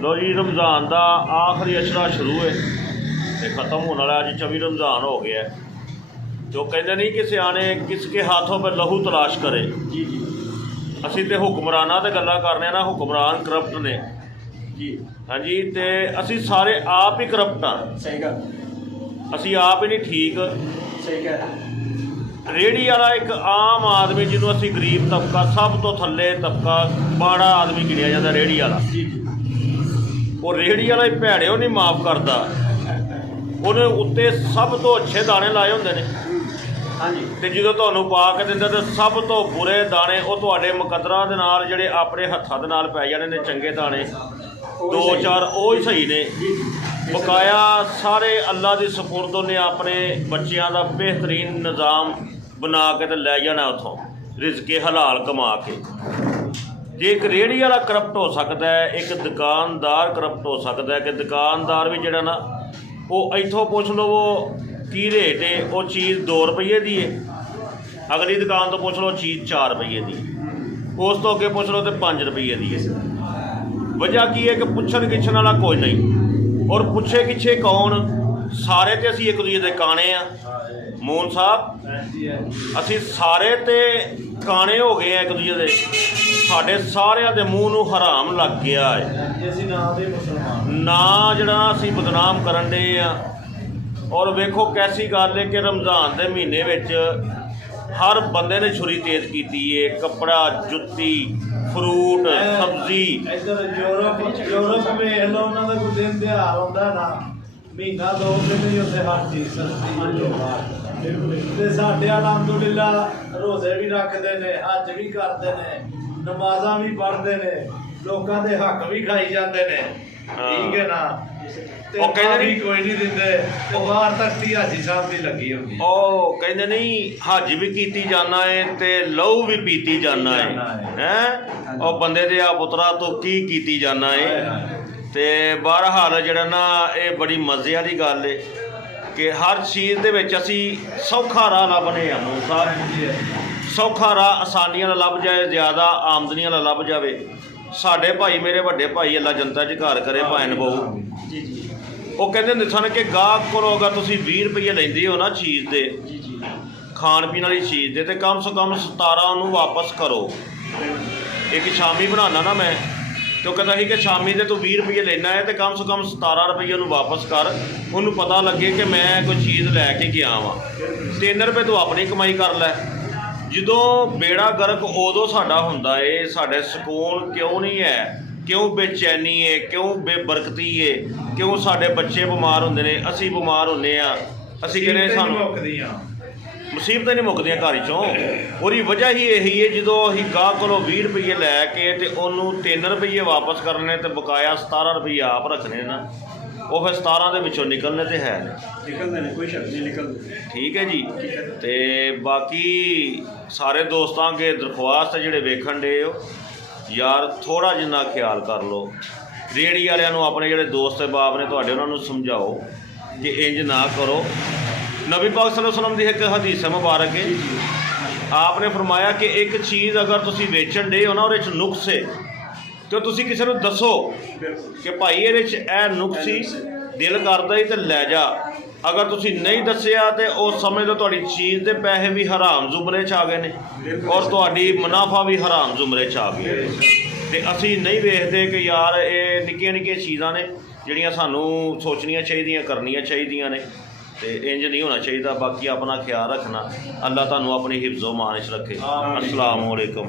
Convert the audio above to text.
लो जी रमज़ान का आखिरी अशरा शुरू है तो ख़त्म होने वाला। अज 24 रमज़ान हो गया है। जो कहते नहीं कि सियाने किसके हाथों पर लहू तलाश करे। जी जी असी तो हुक्मराना तो गल्लां करने ना, हुक्मरान करप्ट ने जी। हाँ जी, तो असी सारे आप ही करप्ट हाँ। सही गल, असी आप ही नहीं ठीक। सही कह रहे। रेहड़ी वाला एक आम आदमी जिन्होंने असी गरीब तबका, सब तो थल्ले तबका माड़ा आदमी गिनिया जाता रेहड़ी वाला। जी जी वो रेहड़ी वाला ही भैड़े नहीं माफ़ करता, उन्हें उत्ते सब तो अच्छे दाने लाए होंगे ने। हाँ जी। तो जो तुहानू पा के दिंदा तो सब तो बुरे दाने वो तुहाडे मुकद्दरां दे नाल जिहड़े अपने हत्थां दे नाल पै जाने ने। चंगे दाने दो चार वो ही सही ने, बकाया सारे अल्लाह दी सपुर्द ने अपने बच्चियां दा बेहतरीन निज़ाम बना के तो लै जाना उत्थों रिज़के हलाल कमा के। जे एक रेहड़ी वाला करप्ट हो सकता है, एक दुकानदार करप्ट हो सकता है कि दुकानदार भी जिहड़ा ना वो इत्थों पुछ लो वो की रेट है, वो चीज़ 2 रुपये की है, अगली दुकान तो पुछ लो चीज़ 4 रुपये की, उस तो अगे पुछ लो तो 5 रुपये की है। वजह की है कि पुछन गिछन वाला कोई नहीं, और पुछे गिछे कौन? सारे तो असी एक दूजे के काने आ। मून साहब असी सारे तो काने हो गए हैं एक दूजे के, साढ़े सारिया के मूँह नूं हराम लग गया है ना, जड़ा असी बदनाम करन डे आ। और वेखो कैसी गल है कि रमज़ान के महीने विच हर बंदे ने छुरी तेज की है, कपड़ा जुत्ती फ्रूट सब्जी। इधर यूरोप में लो उन्होंने कोई दिन त्योहार होता ना, महीना 2 दिन ही उत्थे हर चीज सस्ती। ते साडे अलहमदुलिल्लाह रोजे भी रखते हैं, हज भी करते हैं, नमाज़ा भी पढ़ते हैं, लोगों के हक भी खाई जाते हैं। ठीक है ना? वो कहते भी कोई नहीं दिंदे, ते बाहर तक ही हाजी साहब की लगी होगी। ओ कहते नहीं हज भी कीती जाना है ते लहू भी पीती जाना है हैं, और बंदे दे आ पुत्रा तो की कीती जाना है। ते बहरहाल जड़ा ना ये बड़ी मज़े वाली गल है कि हर चीज़ दे विच असी सौखा राह लभने आ। मून साहब सौखा राह आसानियां लभ जाए, ज़्यादा आमदनियां लभ जाए। साडे भाई मेरे वड्डे भाई अल्लाह जनता च घर करे भैन बहु जी जी वो कहते होंदे सन कि गाहक कोलों अगर तुसीं 20 रुपये लैंदे हो ना चीज़ दे, जी जी खाण पीण वाली चीज़ दे, तो कम से कम 17 उन्होंने वापस करो। एक शामी बनाना ना मैं, तो कहता ही कि शामी दे तू 20 रुपये लेना है तो कम से कम 17 रुपये उन्होंने वापस कर, उन्होंने पता लगे कि मैं कोई चीज़ लैके गया वा। 3 रुपये तू अपनी कमाई कर लै। जदों बेड़ा गर्क उदों साडा हुंदा है, साडे सकून क्यों नहीं है, क्यों बेचैनी है, क्यों बेबरकती है, क्यों साडे बच्चे बीमार होंदे ने, असी बीमार होंदे आ, असी कहने सानू मुसीबतां नहीं मुकदियां घर चों। उसकी वजह ही यही है जदों असीं गाहक कोलों 20 रुपये लैके ते उन्होंने 3 रुपये वापस करने ते बकाया 17 रुपये आप रखने ना, वो फिर 17 दे विचों निकलने तो है निकलते हैं, कोई शक नहीं निकलते। ठीक है जी। तो बाकी सारे दोस्तों के दरख्वास्त है जिहड़े वेखण डे हो यार, थोड़ा जिन्ना ख्याल कर लो। रेहड़ी वालियां नूं अपने जिहड़े दोस्त बाप ने तुहाडे उन्हां नूं समझाओ कि इंज ना करो। नबी पाक सल्लल्लाहु अलैहि वसल्लम की एक हदीस मुबारक है, आपने फरमाया कि एक चीज़ अगर तुसीं वेचण डे हो ना, उहदे च नुक्स है, तो तुसीं किसी नूं दसो कि भाई इहदे च ए नुक्स ही, दिल करदा ही तो लै जा। अगर तुसीं नहीं दस्सिया तो उस समझ लो तुहाडी चीज़ के पैसे भी हराम जुमरे च आ गए ने, और तुहाडी मुनाफा भी हराम जुमरे च आ गया। तो असीं नहीं वेखदे कि यार ये निक्कियां निक्कियां चीज़ां ने जिहड़ियां सानूं सोचनियां चाहिदियां, करनियां चाहिदियां ने, तो इंज नहीं होना चाहिए। बाकी अपना ख्याल रखना, अल्लाह तुहानूं अपनी हिफ्ज़ो मान च रखे। अस्सलाम वालेकुम।